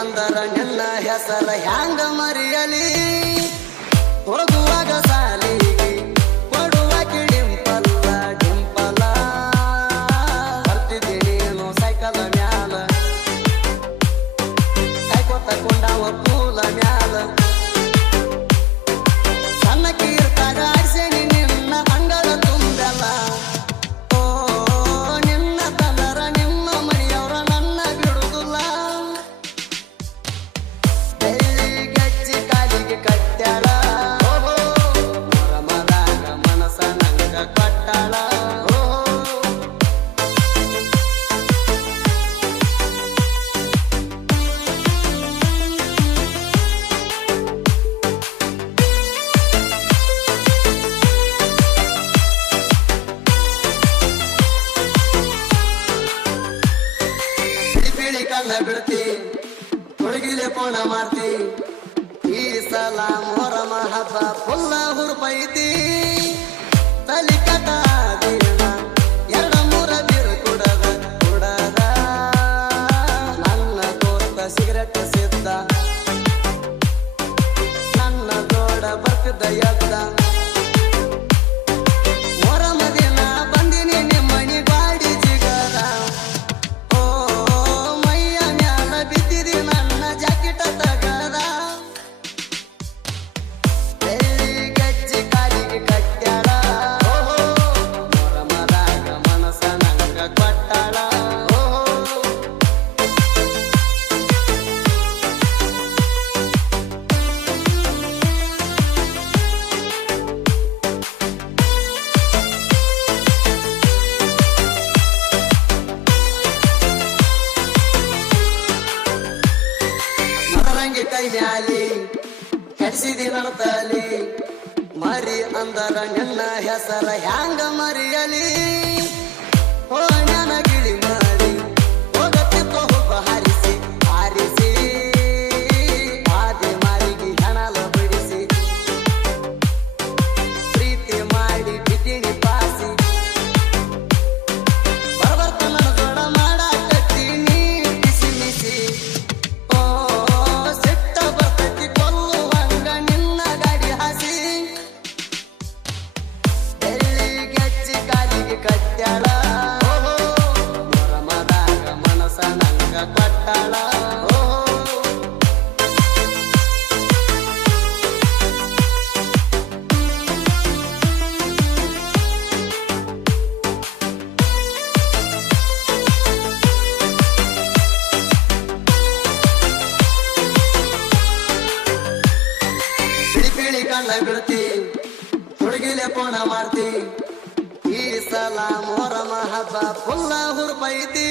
ಅಂದರ ನಿನ್ನ ಹೆಸರ ಹ್ಯಾಂಗ ಮರೆಯಲಿ ಹೋಗುವಾಗ ಸಾಲಿಗೆ ಕೊಡುವಾಕಿ ಡಿಂಪಲ್ಲ ಡಿಂಪಲ ಬರ್ತಿದ್ದೀನಿ ಸೈಕಲ್ ಮ್ಯಾಲ ಕೈಕೊತ್ತ ಕೊಂಡವ ಕೂಲ ಮ್ಯಾಲ ಸಣ್ಣಕಿ ಇರ್ತಾಗ ಆಡ್ಸೇನಿ ನಿನ್ನ ಅಂಗಳ ತುಂಬೆಲ್ಲ ಓ ನಿನ್ನ ತಂದರ ನಿಮ್ಮ ಮನೆಯವ್ರ ನನ್ನ ಬಿಡುದಿಲ್ಲ ಬೆಳ್ಳಿ ಗೆಜ್ಜಿ ಕಾಲಿಗೆ ಕಟ್ಟ್ಯಾಳ ಮರಮದಾಗ ಮನಸ ನಂಗ ಕಟ್ಟಾಳ ಬಿಳಿ ಕಣ್ಣ ಬಿಡ್ತಿ ಹುಡುಗಿಲೆ ಪೋಣ ಮಾಡ್ತಿ ಈ ಸಲ ಮೊಹರಮ ಹಬ್ಬ ಫುಲ್ಲ ಹುರುಪೈತಿ ತಲಿ ಕಟಾದಿನ ಎರಡ ಮೂರ ಬೀರು ಕುಡದ ನನ್ನ ದೋಸ್ತ ಸಿಗರೆಟ್ ಸಿದ್ದ ನನ್ನ ದೋಡ ಬರ್ತಿದ್ದ ಎದ್ದ ಮೊಹರಮ ದಿನ ಬಂದಿನಿ ನಿಮ್ಮನಿ ಗಾಡಿ ಜಿಗದ ಓ ಮೈಯ ಮ್ಯಾಲ ಬಿದ್ದಿದಿ ನನ್ನ ಜಾಕೆಟ್ ತಗದ ಬೆಳ್ಳಿ ಗೆಜ್ಜಿ ಕಾಲಿಗೆ ಕಟ್ಟ್ಯಾಳ ಮೊರಮದಾಗ ಮನಸ ನಂಗ ಕೊಟ್ಟಾಳ ಮದರಂಗಿ ಕೈ ಮ್ಯಾಲಿ ಕೆಡ್ಸಿದಿ ನನ್ನ ತಲಿ ಮರಿ ಅಂದರ ನಿನ್ನ ಹೆಸರ ಹ್ಯಾಂಗ ಮರೆಯಲಿ ಓ ನನ್ನ ಗಿಳಿ ಮಾಡಿ ಹೋಗತ್ತಿತ್ತು ಹುಬ್ಬ ಹಾರಿಸಿ ಹಾರಿಸಿ ಆದಿ ಮಾರಿಗೆ ಹೆಣಲ ಬಿಡಿಸಿ ಪ್ರೀತಿ ಮಾಡಿ ಬಿಟ್ಟಿನಿ ಪಾಸಿ ಬರ್ಬರ್ತ ನನ್ನ ದೊಡ ಮಾಡಾಕತ್ತೀನಿ ಬಿಸಿ ಮಿಸಿ ಓ ಸಿಟ್ಟ ಬರ್ತೈತಿ ಕೊಲ್ಲುವಂಗ ನಿನ್ನ ಗಾಡಿ ಹಾಸಿ ಬೆಳ್ಳಿ ಗೆಜ್ಜಿ ಕಾಲಿಗೆ ಕಟ್ಟ್ಯಾಳ ಮೊರಮದಾಗ ಮನಸ ನಂಗ ಕೊಟ್ಟಾಳ ಬಿಳಿ ಕಣ್ಣ ಬಿಡ್ತಿ ಹುಡುಗಿಲೆ ಪೋಣ ಮಾಡ್ತಿ ಈ ಸಲ ಮೊಹರಮ ಹಬ್ಬ ಫುಲ್ಲ ಹುರುಪೈತಿ